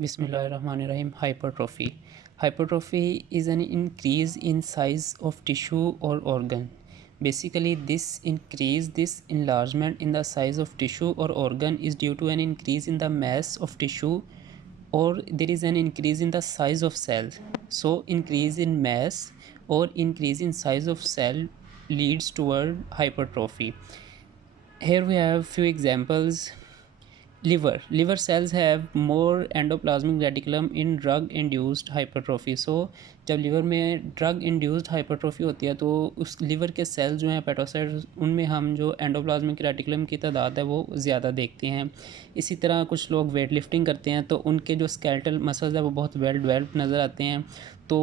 Bismillahirrahmanirrahim. Hypertrophy. Hypertrophy is an increase in size of tissue or organ. Basically, this enlargement in the size of tissue or organ is due to an increase in the mass of tissue, or there is an increase in the size of cell. So, increase in mass or increase in size of cell leads toward hypertrophy. Here we have few examples. Liver cells have more endoplasmic reticulum in drug induced hypertrophy. So जब liver में drug induced hypertrophy होती है तो उस liver के sales जो हैं hepatocytes, उनमें हम जो एंडोप्लाज्मिक रेटिकुलम की तादाद है वो ज़्यादा देखते हैं. इसी तरह कुछ लोग वेट लिफ्टिंग करते हैं तो उनके जो स्केलेटल मसल्स है वो बहुत वेल डेवलप्ड नज़र आते हैं. तो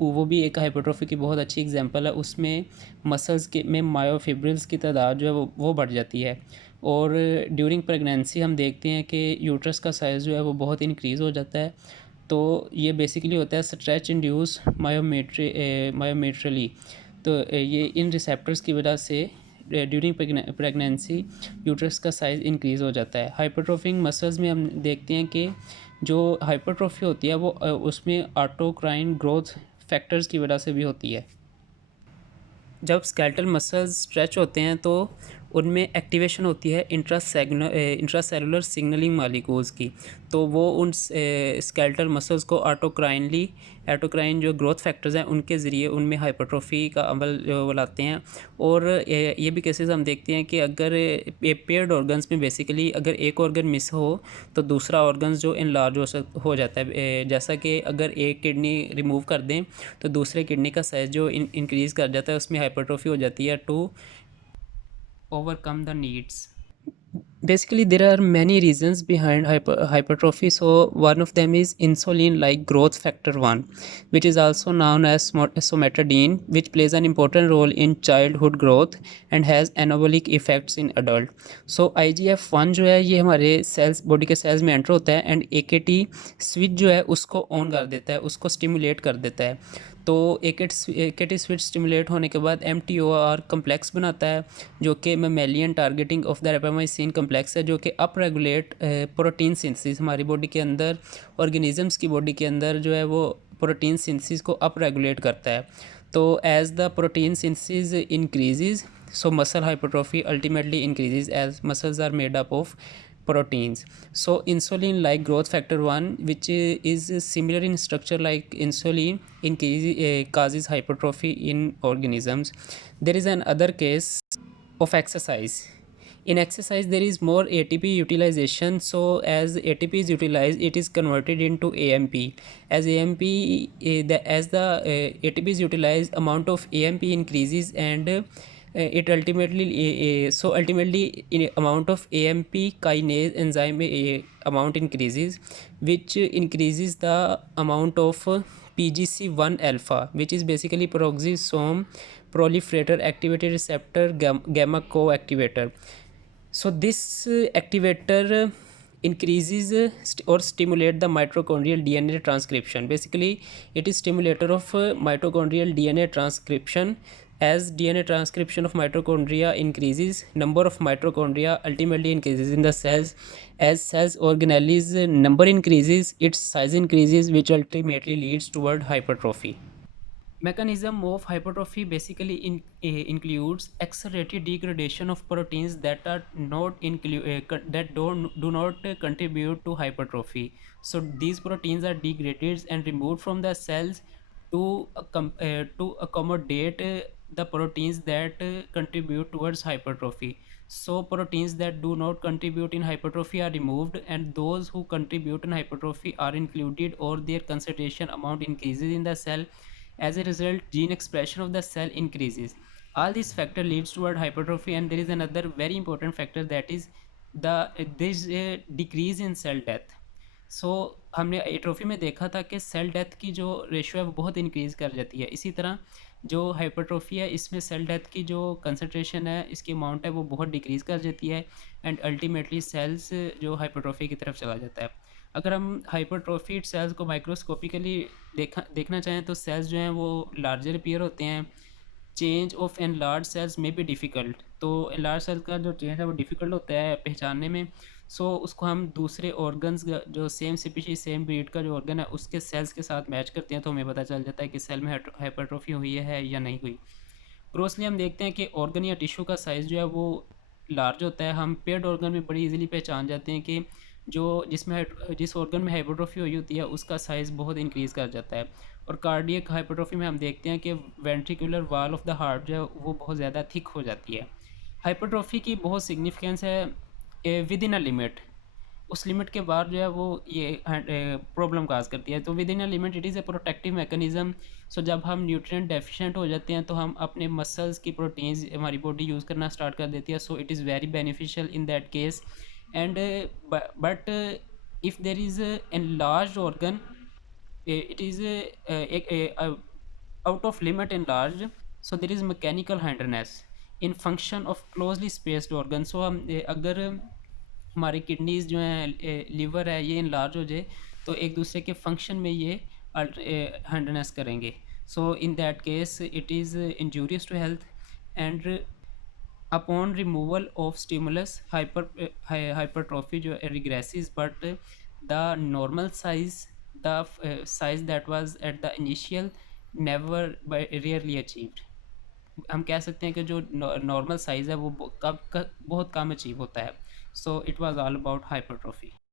वो भी एक हाइपरट्रोफी की बहुत अच्छी एग्जांपल है. उसमें मसल्स के में मायोफिब्रिल्स की तादाद जो है वो बढ़ जाती है. और ड्यूरिंग प्रेगनेंसी हम देखते हैं कि यूट्रस का साइज़ जो है वो बहुत इंक्रीज़ हो जाता है. तो ये बेसिकली होता है स्ट्रेच इंड्यूस मायोमेट्रली. तो ये इन रिसेप्टर्स की वजह से ड्यूरिंग प्रेगनेंसी यूट्रस का साइज़ इंक्रीज़ हो जाता है. हाइपरट्रोफिंग मसल्स में हम देखते हैं कि जो हाइपरट्रोफी होती है वो उसमें ऑटोक्राइन ग्रोथ फैक्टर्स की वजह से भी होती है. जब स्केलेटल मसल्स स्ट्रेच होते हैं तो उनमें एक्टिवेशन होती है इंट्रासेलुलर सिग्नलिंग मालिक्यूल्स की. तो वो उन स्केलेटल मसल्स को ऑटोक्राइन जो ग्रोथ फैक्टर्स हैं उनके ज़रिए उनमें हाइपरट्रोफी का अमल वो लाते हैं. और ये भी केसेस हम देखते हैं कि अगर पेयर्ड ऑर्गन्स में बेसिकली अगर एक ऑर्गन मिस हो तो दूसरा ऑर्गन्स जो इनलार्ज हो जाता है. जैसा कि अगर एक किडनी रिमूव कर दें तो दूसरे किडनी का साइज़ जो इंक्रीज़ कर जाता है, उसमें हाइपरट्रोफी हो जाती है to overcome the needs. Basically there are many reasons behind hypertrophy. So one of them is insulin like growth factor 1, which is also known as somatidine, which plays an important role in childhood growth and has anabolic effects in adult. So IGF-1 जो है ये हमारे sales body के sales में enter होता है and AKT switch जो है उसको ऑन कर देता है, उसको स्टिमुलेट कर देता है. तो AKT स्विच स्टिमुलेट होने के बाद MTOR कम्प्लेक्स बनाता है जो कि mammalian targeting of the rapamycin complex है, जो कि अप रेगुलेट प्रोटीन सिंथेसिस. हमारी बॉडी के अंदर ऑर्गेनिजम्स की बॉडी के अंदर जो है वो प्रोटीन सिंथेसिस को अप रेगुलेट करता है. तो as the protein synthesis increases, so muscle hypertrophy ultimately increases as muscles are made up of proteins. So insulin like growth factor 1, which is similar in structure like insulin, causes hypertrophy in organisms. There is another case of exercise. In exercise there is more ATP utilization. So as ATP is utilized, it is converted into AMP. As the ATP is utilized, amount of AMP increases and it ultimately in amount of AMP kinase enzyme amount increases, which increases the amount of PGC1 alpha, which is basically peroxisome proliferator activated receptor gamma co-activator. So this activator increases or stimulate the mitochondrial DNA transcription. Basically it is stimulator of mitochondrial DNA transcription. As DNA transcription of mitochondria increases, number of mitochondria ultimately increases in the cells. As cells organelles number increases, its size increases, which ultimately leads toward hypertrophy. Mechanism of hypertrophy basically includes accelerated degradation of proteins that are not that do not contribute to hypertrophy. So these proteins are degraded and removed from the cells to accommodate the proteins that contribute towards hypertrophy. So proteins that do not contribute in hypertrophy are removed, and those who contribute in hypertrophy are included, or their concentration amount increases in the cell. As a result, gene expression of the cell increases. All these factor leads toward hypertrophy. And there is another very important factor, that is this decrease in cell death. सो हमने atrophy में देखा था कि cell death की जो ratio है वो बहुत इंक्रीज़ कर जाती है. इसी तरह जो हाइपरट्रोफी है इसमें सेल डेथ की जो कंसनट्रेशन है, इसकी अमाउंट है, वो बहुत डिक्रीज़ कर जाती है एंड अल्टीमेटली सेल्स जो हाइपरट्रोफी की तरफ चला जाता है. अगर हम हाइपरट्रोफीड सेल्स को माइक्रोस्कोपिकली देखना चाहें तो सेल्स जो हैं वो लार्जर अपीयर होते हैं. चेंज ऑफ एनलार्ज सेल्स में भी डिफ़िकल्ट. तो एनलार्ज सेल का जो चेंज है वो डिफ़िकल्ट होता है पहचानने में. सो उसको हम दूसरे ऑर्गन्स जो सेम स्पीशीज सेम ब्रीड का जो ऑर्गन है उसके सेल्स के साथ मैच करते हैं, तो हमें पता चल जाता है कि सेल में हाइपरट्रोफी हुई है या नहीं हुई। ग्रोसली हम देखते हैं कि ऑर्गन या टिश्यू का साइज़ जो है वो लार्ज होता है। हम पेड ऑर्गन में बड़ी इजीली पहचान जाते हैं कि जो जिस ऑर्गन में हाइपरट्रोफी हुई होती है उसका साइज़ बहुत इंक्रीज़ कर जाता है। और कार्डियक हाइपरट्रोफी में हम देखते हैं कि ventricular wall of the heart जो है वो बहुत ज़्यादा थिक हो जाती है। हाइपरट्रोफी की बहुत सिग्निफिकेंस है विद इन अ लिमिट। उस लिमिट के बाद जो है वो ये प्रॉब्लम काज करती है। तो within a limit it is a protective mechanism. So जब हम न्यूट्रिएंट डेफिशिएंट हो जाते हैं तो हम अपने मसल्स की प्रोटीन्स हमारी बॉडी यूज़ करना स्टार्ट कर देती है। So it is very beneficial in that case. And but if there is an large organ, it is out of limit enlarged, so there is mechanical hindrance in function of closely spaced organs. So हम अगर हमारे kidneys जो हैं liver है ये enlarge हो जाए तो एक दूसरे के फंक्शन में ये हिंडरनेस करेंगे। So in that case it is injurious to health. And upon removal of stimulus hypertrophy जो regresses, but the normal size, the size that was at the initial never by rarely achieved। हम कह सकते हैं कि जो normal size है वो बहुत कम अचीव होता है। So it was all about hypertrophy.